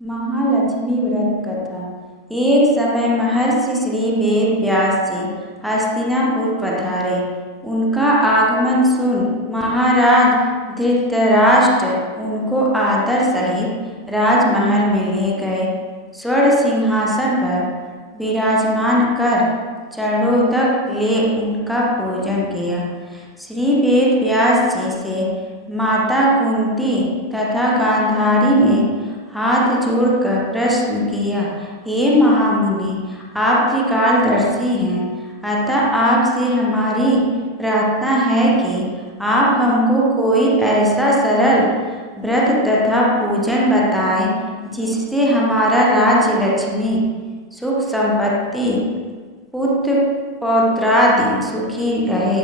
महालक्ष्मी व्रत कथा। एक समय महर्षि श्री वेद व्यास जी हस्तिनापुर पधारे। उनका आगमन सुन महाराज धृतराष्ट्र उनको आदर सहित राजमहल में ले गए। स्वर्ण सिंहासन पर विराजमान कर चरणों तक ले उनका पूजन किया। श्री वेद व्यास जी से माता कुंती तथा गांधारी ने हाथ जोड़कर प्रश्न किया, हे महामुनि, आप त्रिकालदर्शी हैं, अतः आपसे हमारी प्रार्थना है कि आप हमको कोई ऐसा सरल व्रत तथा पूजन बताएं जिससे हमारा राज्य लक्ष्मी, सुख संपत्ति, पुत्र पौत्रादि सुखी रहे।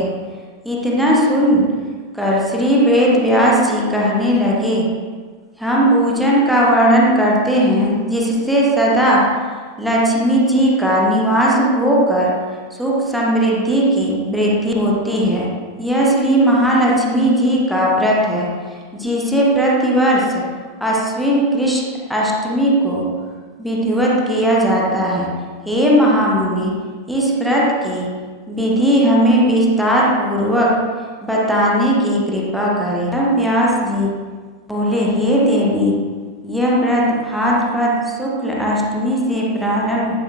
इतना सुनकर श्री वेद व्यास जी कहने लगे, हम पूजन का वर्णन करते हैं जिससे सदा लक्ष्मी जी का निवास होकर सुख समृद्धि की वृद्धि होती है। यह श्री महालक्ष्मी जी का व्रत है जिसे प्रतिवर्ष अश्विन कृष्ण अष्टमी को विधिवत किया जाता है। हे महामुनि, इस व्रत की विधि हमें विस्तार पूर्वक बताने की कृपा करें। तब व्यास जी बोले, हे देवी, यह व्रत भाद्रपद शुक्ल अष्टमी से प्रारंभ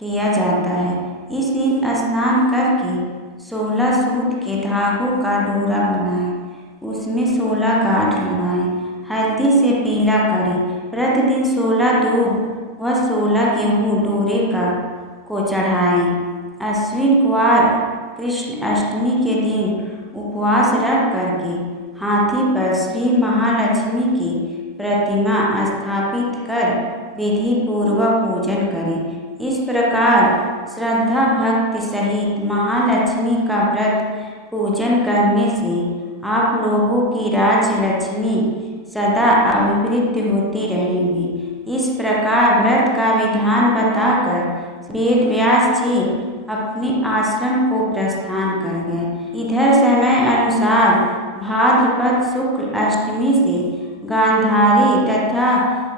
किया जाता है। इस दिन स्नान करके 16 सूत के धागों का डोरा बनाएं, उसमें 16 गांठ लगाएं, हल्दी से पीला करें। प्रतिदिन 16 दूध व 16 गेहूँ डोरे को चढ़ाएं। अश्विन कुवार कृष्ण अष्टमी के दिन उपवास रख करके हाथी पर श्री महालक्ष्मी की प्रतिमा स्थापित कर विधि पूर्वक पूजन करें। इस प्रकार श्रद्धा भक्ति सहित महालक्ष्मी का व्रत पूजन करने से आप लोगों की राज्य लक्ष्मी सदा अभिवृद्धि होती रहेगी। इस प्रकार व्रत का विधान बताकर वेद व्यास जी अपने आश्रम को प्रस्थान कर गए। इधर समय अनुसार भाद्रपद शुक्ल अष्टमी से गांधारी तथा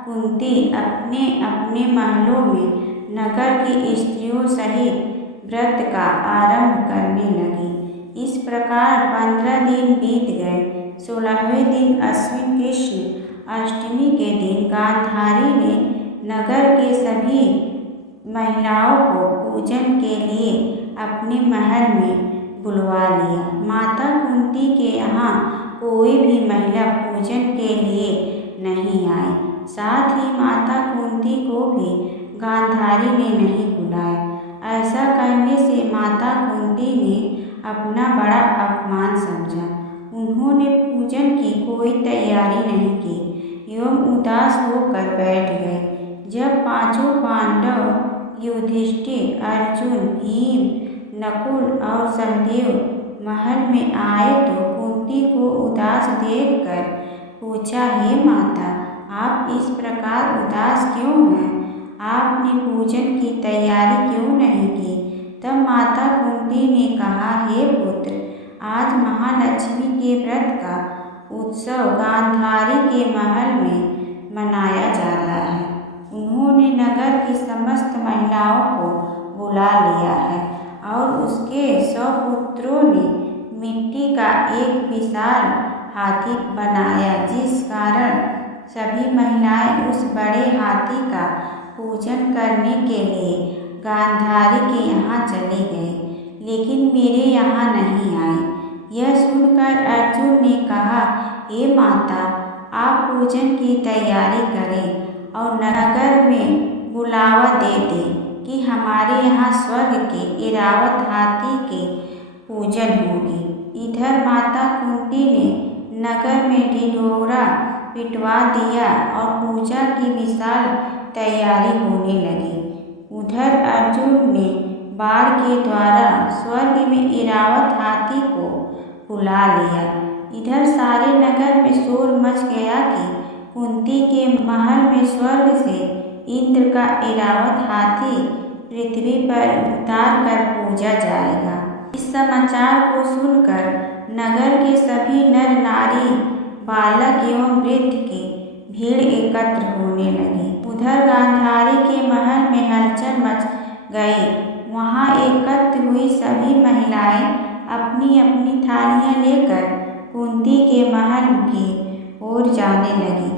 कुंती अपने अपने महलों में नगर की स्त्रियों सहित व्रत का आरंभ करने लगी। इस प्रकार 15 दिन बीत गए। 16वें दिन अश्विन कृष्ण अष्टमी के दिन गांधारी ने नगर के सभी महिलाओं को पूजन के लिए अपने महल में बुलवा लिया। माता कुंती के यहाँ कोई भी महिला पूजन के लिए नहीं आई। साथ ही माता कुंती को भी गांधारी ने नहीं बुलाया। ऐसा करने से माता कुंती ने अपना बड़ा अपमान समझा। उन्होंने पूजन की कोई तैयारी नहीं की एवं उदास होकर बैठ गए। जब पांचों पांडव युधिष्ठिर, अर्जुन, भीम, नकुल और सहदेव महल में आए तो कुंती को उदास देखकर पूछा, हे माता, आप इस प्रकार उदास क्यों हैं? आपने पूजन की तैयारी क्यों नहीं की? तब माता कुंती ने कहा, हे पुत्र, आज महालक्ष्मी के व्रत का उत्सव गांधारी के महल में मनाया जा रहा है। उन्होंने नगर की समस्त महिलाओं को बुला लिया है और उसके 100 पुत्रों ने मिट्टी का एक विशाल हाथी बनाया, जिस कारण सभी महिलाएं उस बड़े हाथी का पूजन करने के लिए गांधारी के यहाँ चली गई, लेकिन मेरे यहाँ नहीं आई। यह सुनकर अर्जुन ने कहा, हे माता, आप पूजन की तैयारी करें और नगर में बुलावा दे दें कि हमारे यहाँ स्वर्ग के इरावत हाथी के पूजन होगी। इधर माता कुंती ने नगर में ढिढोरा पिटवा दिया और पूजा की विशाल तैयारी होने लगी। उधर अर्जुन ने बाण के द्वारा स्वर्ग में इरावत हाथी को बुला लिया। इधर सारे नगर में शोर मच गया कि कुंती के महल में स्वर्ग से इंद्र का इरावत हाथी पृथ्वी पर उतार कर पूजा जाएगा। इस समाचार को सुनकर नगर के सभी नर नारी, बालक एवं वृद्ध की भीड़ एकत्र होने लगी। गई। वहाँ एकत्र हुई सभी महिलाएं अपनी अपनी थालियां लेकर कुंती के महल की ओर जाने लगी।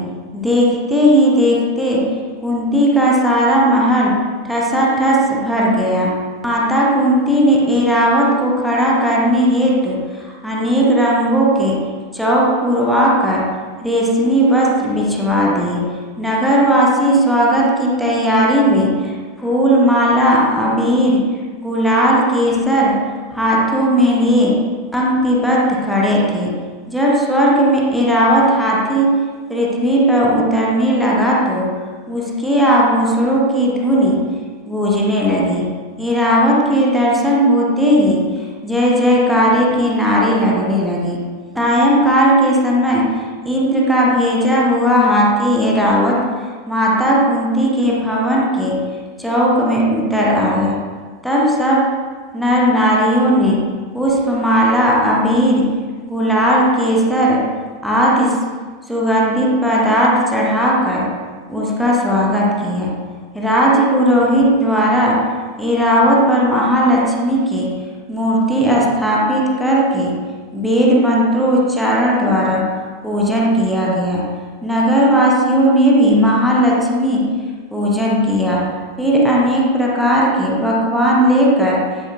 देखते ही देखते कुंती का सारा महल ठसाठस भर गया। माता कुंती ने ऐरावत को खड़ा करने हेतु अनेक रंगों के चौक पुरवाकर रेशमी वस्त्र बिछवा दिए। नगरवासी स्वागत की तैयारी में फूल माला अबीर गुलाल केसर हाथों में लिए पंक्तिबद्ध खड़े थे। जब स्वर्ग में ऐरावत हाथी पृथ्वी पर उतरने लगा तो उसके आभूषणों की धुनी गूंजने लगी। ऐरावत के दर्शन होते ही जय जयकारे के नारे लगने लगे। सायंकाल के समय इंद्र का भेजा हुआ हाथी ऐरावत माता कुंती के भवन के चौक में उतर आया। तब सब नर नारियों ने पुष्पमाला अबीर गुलाल केसर आदि सुगंधित पदार्थ चढ़ाकर उसका स्वागत किया। राज पुरोहित द्वारा ऐरावत पर महालक्ष्मी की मूर्ति स्थापित करके वेद मंत्रोच्चारण द्वारा पूजन किया गया। नगरवासियों ने भी महालक्ष्मी पूजन किया। फिर अनेक प्रकार के पकवान लेकर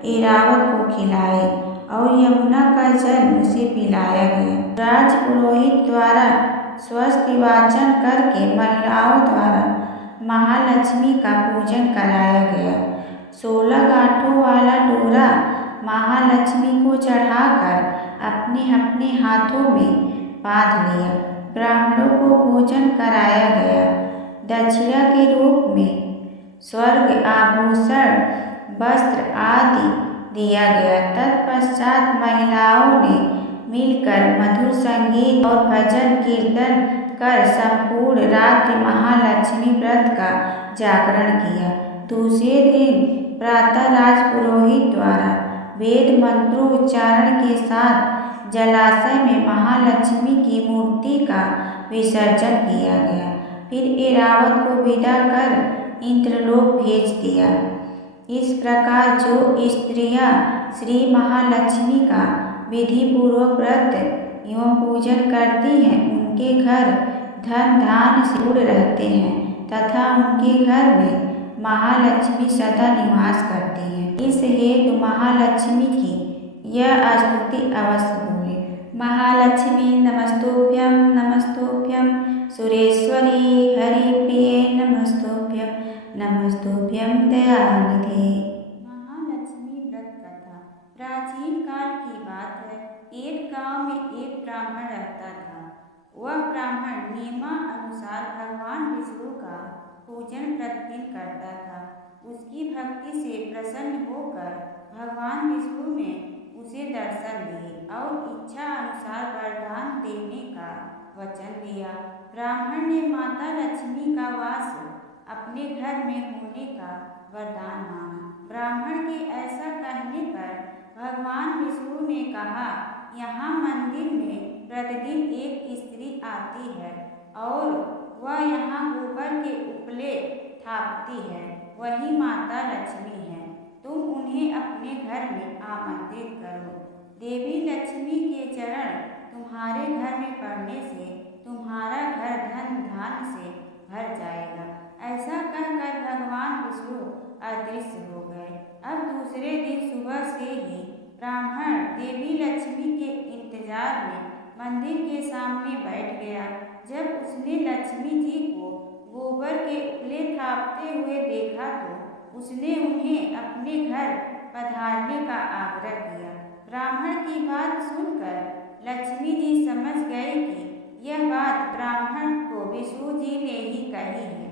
ऐरावत को खिलाए और यमुना का जल उसे पिलाया गया। राज पुरोहित द्वारा स्वस्ति वाचन करके महिलाओं द्वारा महालक्ष्मी का पूजन कराया गया। 16 गांठों वाला डोरा महालक्ष्मी को चढ़ाकर अपने अपने हाथों में बांध लिया। ब्राह्मणों को भोजन कराया गया। दक्षिणा के रूप में स्वर्ग आभूषण वस्त्र आदि दिया गया। तत्पश्चात महिलाओं ने मिलकर मधुर संगीत और भजन कीर्तन कर संपूर्ण रात्रि महालक्ष्मी व्रत का जागरण किया। दूसरे दिन प्रातः राज पुरोहित द्वारा वेद मंत्रोच्चारण के साथ जलाशय में महालक्ष्मी की मूर्ति का विसर्जन किया गया। फिर ऐरावत को विदा कर इंद्रलोक भेज दिया। इस प्रकार जो स्त्रियां श्री महालक्ष्मी का विधि पूर्वक व्रत एवं पूजन करती हैं उनके घर धन धान से जुड़ रहते हैं तथा उनके घर में महालक्ष्मी सदा निवास करती हैं। इस हेतु महालक्ष्मी की यह स्तुति अवश्य बोले। महालक्ष्मी नमस्तुभ्यं नमस्तुभ्यं सुरेश्वरी हरिप्रिये नमस्तुभ्यं नमस्तुभ्यं दयानिधे। महालक्ष्मी व्रत कथा। प्राचीन काल की बात है। एक गांव में एक ब्राह्मण रहता था। वह ब्राह्मण नियमानुसार भगवान विष्णु का पूजन प्रतिदिन करता था। उसकी भक्ति से प्रसन्न होकर भगवान विष्णु ने उसे दर्शन दिए और इच्छा अनुसार वरदान देने का वचन दिया। ब्राह्मण ने माता लक्ष्मी का वास अपने घर में होने का वरदान मांगा। ब्राह्मण के ऐसा कहने पर भगवान विष्णु ने कहा, यहाँ मंदिर में प्रतिदिन एक स्त्री आती है और वह यहाँ गोबर के उपले थापती है, वही माता लक्ष्मी है। तुम उन्हें अपने घर में आमंत्रित करो। देवी लक्ष्मी के चरण तुम्हारे घर में पड़ने से तुम्हारा घर धन धान से भर जाएगा। ऐसा कहकर भगवान विष्णु अदृश्य हो गए। अब दूसरे दिन सुबह से ही ब्राह्मण देवी लक्ष्मी के इंतजार में मंदिर के सामने बैठ गया। जब उसने लक्ष्मी जी को गोबर के उपले थापते हुए देखा तो उसने उन्हें अपने घर पधारने का आग्रह किया। ब्राह्मण की बात सुनकर लक्ष्मी जी समझ गए कि यह बात ब्राह्मण को विष्णु जी ने ही कही है,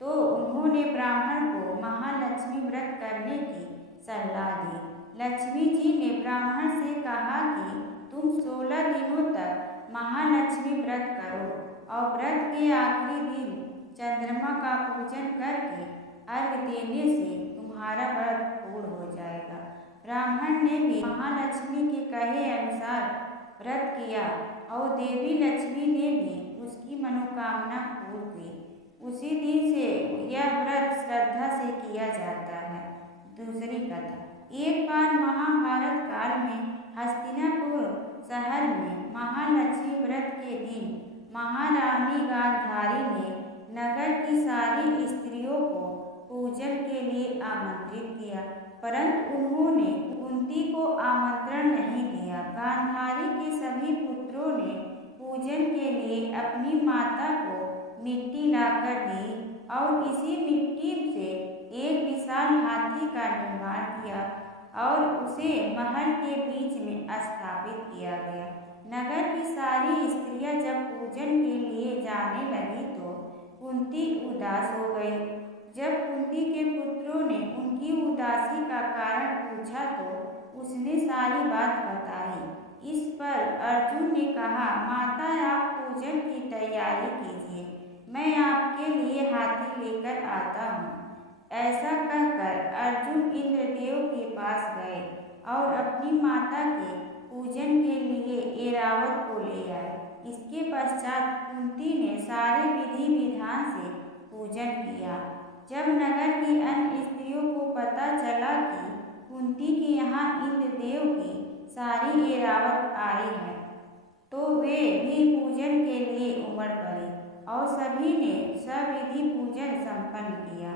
तो उन्होंने ब्राह्मण को महालक्ष्मी व्रत करने की सलाह दी। लक्ष्मी जी ने ब्राह्मण से कहा कि तुम 16 दिनों तक महालक्ष्मी व्रत करो और व्रत के आखिरी दिन चंद्रमा का पूजन करके अर्घ देने से तुम्हारा व्रत पूर्ण हो जाएगा। ब्राह्मण ने भी महालक्ष्मी के कहे अनुसार व्रत किया और देवी लक्ष्मी ने भी उसकी मनोकामना पूर्ण की। उसी दिन से यह व्रत श्रद्धा से किया जाता है। था। एक बार महाभारत काल में हस्तिनापुर शहर में महालक्ष्मी व्रत के दिन महारानी गांधारी ने नगर की सारी स्त्रियों को पूजन के लिए आमंत्रित किया, परंतु उन्होंने कुंती को आमंत्रण नहीं दिया। गांधारी के सभी पुत्रों ने पूजन के लिए अपनी माता को मिट्टी लाकर दी और इसी मिट्टी से एक विशाल हाथी का निर्माण किया और उसे महल के बीच में स्थापित किया गया। नगर की सारी स्त्रियां जब पूजन के लिए जाने लगी तो कुंती उदास हो गई। जब कुंती के पुत्रों ने उनकी उदासी का कारण पूछा तो उसने सारी बात बताई। इस पर अर्जुन ने कहा, माता आप पूजन की तैयारी कीजिए, मैं आपके लिए हाथी लेकर आता हूँ। ऐसा कहकर अर्जुन इंद्रदेव के पास गए और अपनी माता के पूजन के लिए ऐरावत को ले आए। इसके पश्चात कुंती ने सारे विधि विधान से पूजन किया। जब नगर की अन्य स्त्रियों को पता चला कि कुंती के यहाँ इंद्रदेव की सारी ऐरावत आई है तो वे भी पूजन के लिए उमड़ पड़े और सभी ने सविधि पूजन संपन्न किया।